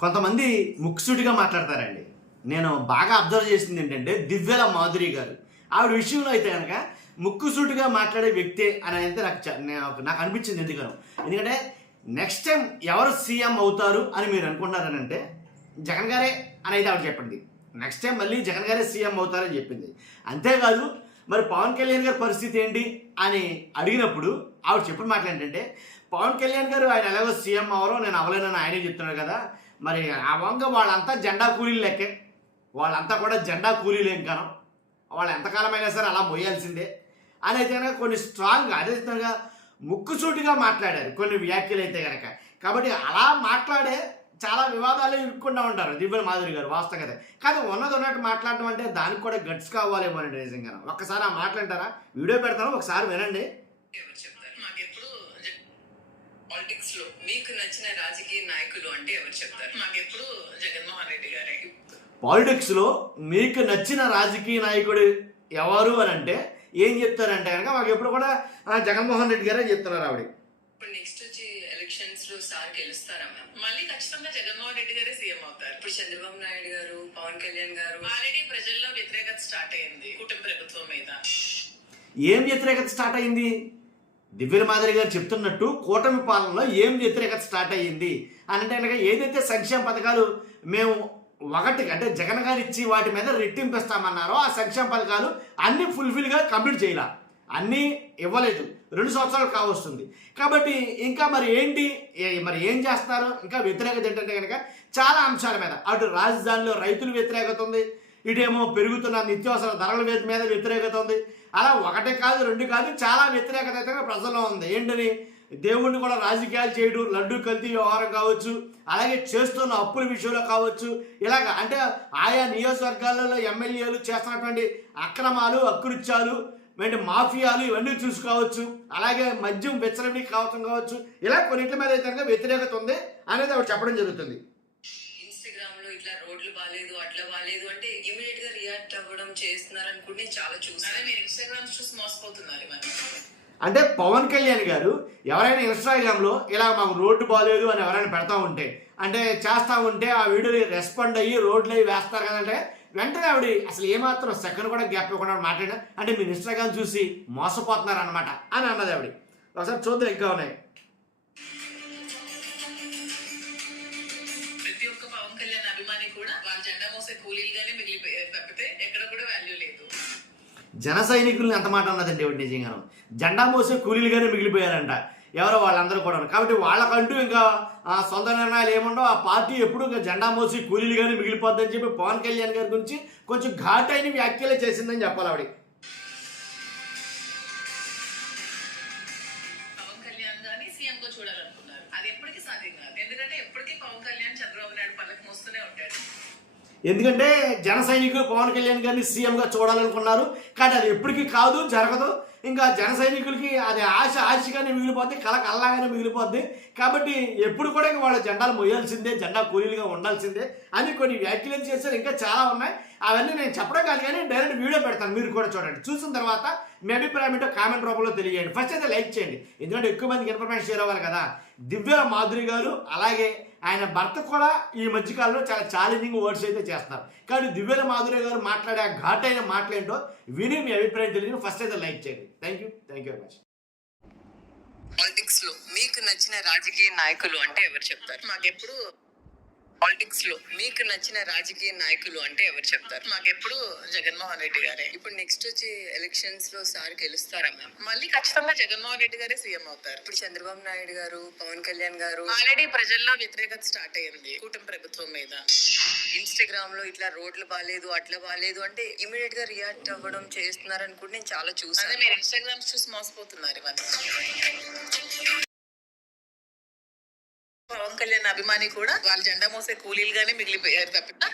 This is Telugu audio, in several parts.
కొంతమంది ముక్కుసూటిగా మాట్లాడతారండి. నేను బాగా అబ్జర్వ్ చేసింది ఏంటంటే దివ్యల మాధురి గారు. ఆవిడ విషయంలో అయితే కనుక ముక్కుసూటిగా మాట్లాడే వ్యక్తే అని అయితే నాకు అనిపించింది. ఎందుకంటే నెక్స్ట్ టైం ఎవరు సీఎం అవుతారు అని మీరు అనుకుంటున్నారనంటే జగన్ గారే అని అయితే ఆవిడ చెప్పింది. నెక్స్ట్ టైం మళ్ళీ జగన్ గారే సీఎం అవుతారని చెప్పింది. అంతేకాదు మరి పవన్ కళ్యాణ్ గారి పరిస్థితి ఏంటి అని అడిగినప్పుడు ఆవిడ చెప్పిన మాటలు ఏంటంటే, పవన్ కళ్యాణ్ గారు ఆయన ఎలాగో సీఎం అవరో నేను అవలేనని ఆయనే చెప్తున్నాడు కదా, మరి ఆ వంక వాళ్ళంతా జెండా కూలీలు లెక్కే, వాళ్ళంతా కూడా జెండా కూలీలు ఏం కాను, వాళ్ళు ఎంతకాలమైనా సరే అలా మోయాల్సిందే అని అయితే కనుక కొన్ని స్ట్రాంగ్గా అదే విధంగా ముక్కుసూటిగా మాట్లాడారు కొన్ని వ్యాఖ్యలు అయితే కనుక. కాబట్టి అలా మాట్లాడే చాలా వివాదాలు ఇరుక్కుండా ఉంటారు దివ్యల మాధురి గారు వాస్తవంగా. కానీ ఉన్నది ఉన్నట్టు మాట్లాడటం అంటే దానికి కూడా గట్స్ కావాలేమో అండి నిజంగా. ఒక్కసారి ఆ మాట్లాంటారా? వీడియో పెడతాను, ఒకసారి వినండి. పాలిటిక్స్ లో మీకు నచ్చిన రాజకీయ నాయకులు అంటే ఎవరు చెప్తారు? మాకెప్పుడు జగన్మోహన్ రెడ్డి గారే. పాలిటిక్స్ లో మీకు నచ్చిన రాజకీయ నాయకుడు ఎవరు అని అంటే ఏం చెప్తారంటే కనుక మాకు ఎప్పుడు కూడా జగన్మోహన్ రెడ్డి గారే చెప్తున్నారు ఆవిడ. ఇప్పుడు నెక్స్ట్ వచ్చి ఎలక్షన్స్ లో సార్ గెలుస్తారా మ్యామ్? మళ్ళీ ఖచ్చితంగా జగన్మోహన్ రెడ్డి గారే సీఎం అవుతారు. ఇప్పుడు చంద్రబాబు నాయుడు గారు, పవన్ కళ్యాణ్ గారు ఆల్రెడీ ప్రజల్లో వ్యతిరేకత స్టార్ట్ అయింది కూటమి ప్రభుత్వం మీద. ఏం వ్యతిరేకత స్టార్ట్ అయింది? దివ్యల మాధురి గారు చెప్తున్నట్టు కూటమి పాలనలో ఏం వ్యతిరేకత స్టార్ట్ అయ్యింది అని అంటే కనుక ఏదైతే సంక్షేమ పథకాలు మేము ఒకటికి అంటే జగన్ గారు ఇచ్చి వాటి మీద రెట్టింపిస్తామన్నారో ఆ సంక్షేమ పథకాలు అన్నీ ఫుల్ఫిల్గా కంప్లీట్ చేయాల, అన్నీ ఇవ్వలేదు. 2 సంవత్సరాలు కావస్తుంది. కాబట్టి ఇంకా మరి ఏంటి, మరి ఏం చేస్తున్నారు? ఇంకా వ్యతిరేకత ఏంటంటే కనుక చాలా అంశాల మీద, అటు రాజధానిలో రైతుల వ్యతిరేకత ఉంది, ఇటేమో పెరుగుతున్న నిత్యావసర ధరల మీద వ్యతిరేకత ఉంది. అలా ఒకటే కాదు, 2 కాదు, చాలా వ్యతిరేకత అయితే ప్రజల్లో ఉంది. ఏంటని? దేవుణ్ణి కూడా రాజకీయాలు చేయడం, లడ్డు కల్తీ వ్యవహారం కావచ్చు, అలాగే చేస్తున్న అప్పుల విషయంలో కావచ్చు, ఇలాగ అంటే ఆయా నియోజకవర్గాలలో ఎమ్మెల్యేలు చేస్తున్నటువంటి అక్రమాలు, అకృత్యాలు, అంటే మాఫియాలు ఇవన్నీ చూసుకోవచ్చు, అలాగే మద్యం విచ్చలవిడి కావచ్చు, ఇలా కొన్నింటి మీద అయితే వ్యతిరేకత ఉంది అనేది ఆవిడ చెప్పడం జరుగుతుంది. ఇన్స్టాగ్రామ్ లో ఇట్లా రోడ్లు బాగాలేదు, అట్లా బాగాలేదు అంటే ఇమీడియట్ గా రియాక్ట్ అవ్వడం చేస్తున్నారు అనుకుంటే నేను చాలా చూసాను. మీరు ఇన్స్టాగ్రామ్ చూసి మోసపోతున్నారు. అంటే పవన్ కళ్యాణ్ గారు ఎవరైనా ఇన్స్టాగ్రామ్లో ఇలా మాకు రోడ్డు బాగాలేదు అని ఎవరైనా పెడతా ఉంటే, అంటే చేస్తూ ఉంటే ఆ వీడియోని రెస్పాండ్ అయ్యి రోడ్లు అవి వేస్తారు కదంటే వెంటనే ఆవిడ అసలు ఏమాత్రం సెకండ్ కూడా గ్యాప్ ఇవ్వకుండా మాట్లాడినా అంటే మీరు ఇన్స్టాగ్రామ్ చూసి మోసపోతున్నారు అనమాట అని అన్నది ఆవిడ. ఒకసారి చూద్దాం ఇంకా ఉన్నాయి. ప్రతి ఒక్క పవన్ కళ్యాణ్ అభిమాని కూడా వాళ్ళ జెండా మోసే కూలీలుగానే మిగిలిపోయారు తప్పితే ఎక్కడ కూడా వాల్యూ లేదు. జన సైనికుల్ని ఎంత మాట ఉన్నదండి ఆవిడ నిజంగాను. జెండా మోసే కూలీలుగానే మిగిలిపోయారంట ఎవరో వాళ్ళందరూ కూడా. కాబట్టి వాళ్ళకంటూ ఇంకా సొంత నిర్ణయాలు ఏముండవు, ఆ పార్టీ ఎప్పుడు ఇంకా జెండా మోసి కూలీలుగానే మిగిలిపోద్దని చెప్పి పవన్ కళ్యాణ్ గారి గురించి కొంచెం ఘాటైన వ్యాఖ్యలే చేసిందని చెప్పాలి ఆవిడ. పవన్ కళ్యాణ్ గాని సీఎం గా చూడాలనుకున్నారు. అది ఎప్పటికీ సాధ్యం కాదు. ఎందుకంటే ఎప్పటికీ పవన్ కళ్యాణ్ చంద్రబాబు నాయుడు పల్లకి మోస్తూనే ఉంటాడు. ఎందుకంటే జన సైనికులు పవన్ కళ్యాణ్ గారిని సీఎంగా చూడాలనుకున్నారు, కానీ అది ఎప్పటికీ కాదు, జరగదు. ఇంకా జన సైనికులకి అది ఆశగానే మిగిలిపోద్ది, కలగానే మిగిలిపోద్ది. కాబట్టి ఎప్పుడు కూడా ఇంకా వాళ్ళ జెండాలు మోయాల్సిందే, జెండా కూలీలుగా ఉండాల్సిందే అని కొన్ని వ్యాఖ్యలు చేశారు. ఇంకా చాలా ఉన్నాయి, అవన్నీ నేను చెప్పడం కాదు కానీ డైరెక్ట్ వీడియో పెడతాను, మీరు కూడా చూడండి. చూసిన తర్వాత మీ అభిప్రాయం ఏంటో కామెంట్ రూపంలో తెలియజేయండి. ఫస్ట్ అయితే లైక్ చేయండి, ఎందుకంటే ఎక్కువ మందికి ఇన్ఫర్మేషన్ షేర్ అవ్వాలి కదా. దివ్యల మాధురి గారు అలాగే ఆయన భర్త కూడా ఈ మధ్యకాలంలో చాలా ఛాలెంజింగ్ వర్డ్స్ అయితే చేస్తున్నారు. కానీ దివ్యల మాధురి గారు మాట్లాడే ఆ ఘాటైన మాటలేంటో విని మీ అభిప్రాయం తెలియదు. ఫస్ట్ అయితే లైక్ చేయండి. Thank you very much. Politics లో మీకు నచ్చిన రాజకీయ నాయకులు అంటే ఎవరు చెప్తారు? మాకెప్పుడు పాలిటిక్స్ లో మీకు నచ్చిన రాజకీయ నాయకులు అంటే ఎవరు చెప్తారు? మాకెప్పుడు జగన్మోహన్ రెడ్డి గారే. ఇప్పుడు నెక్స్ట్ వచ్చి ఎలక్షన్స్ లో సార్ గెలుస్తారా మ్యామ్? మళ్ళీ ఖచ్చితంగా జగన్మోహన్ రెడ్డి గారే సీఎం అవుతారు. ఇప్పుడు చంద్రబాబు నాయుడు గారు, పవన్ కళ్యాణ్ గారు ఆల్రెడీ ప్రజల్లో వ్యతిరేకత స్టార్ట్ అయింది కూటమి ప్రభుత్వం మీద. ఇన్స్టాగ్రామ్ లో ఇట్లా రోడ్లు బాగాలేదు, అట్లా బాగాలేదు అంటే ఇమీడియట్ గా రియాక్ట్ అవ్వడం చేస్తున్నారు అనుకుంటే నేను చాలా చూసాను. మీరు ఇన్స్టాగ్రామ్ చూసి మోసపోతున్నారు. ఇవన్నీ పవన్ కళ్యాణ్ అభిమాని కూడా వాళ్ళ జెండా మోసే కూలీలుగానే మిగిలిపోయారు తప్పితే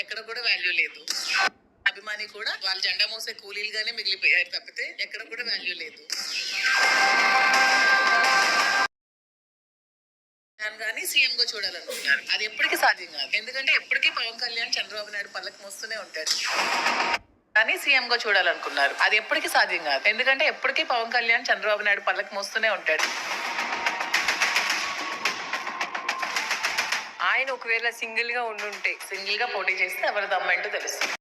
ఎక్కడ కూడా వాల్యూ లేదు. అభిమాని కూడా వాళ్ళ జెండా మోసే కూలీలుగానే మిగిలిపోయారు తప్పితే ఎక్కడ కూడా వాల్యూ లేదు. కానీ సీఎం గా చూడాలనుకుంటున్నారు. అది ఎప్పటికీ సాధ్యం కాదు. ఎందుకంటే ఎప్పటికీ పవన్ కళ్యాణ్ చంద్రబాబు నాయుడు పల్లకి మోస్తూనే ఉంటాడు. కానీ సీఎం గా చూడాలనుకున్నారు. అది ఎప్పటికీ సాధ్యం కాదు. ఎందుకంటే ఎప్పటికీ పవన్ కళ్యాణ్ చంద్రబాబు నాయుడు పల్లకి మోస్తూనే ఉంటాడు. ఆయన ఒకవేళ సింగిల్ గా ఉండుంటే సింగిల్ గా పోటీ చేస్తే ఎవరి దమ్మంటూ తెలుస్తుంది.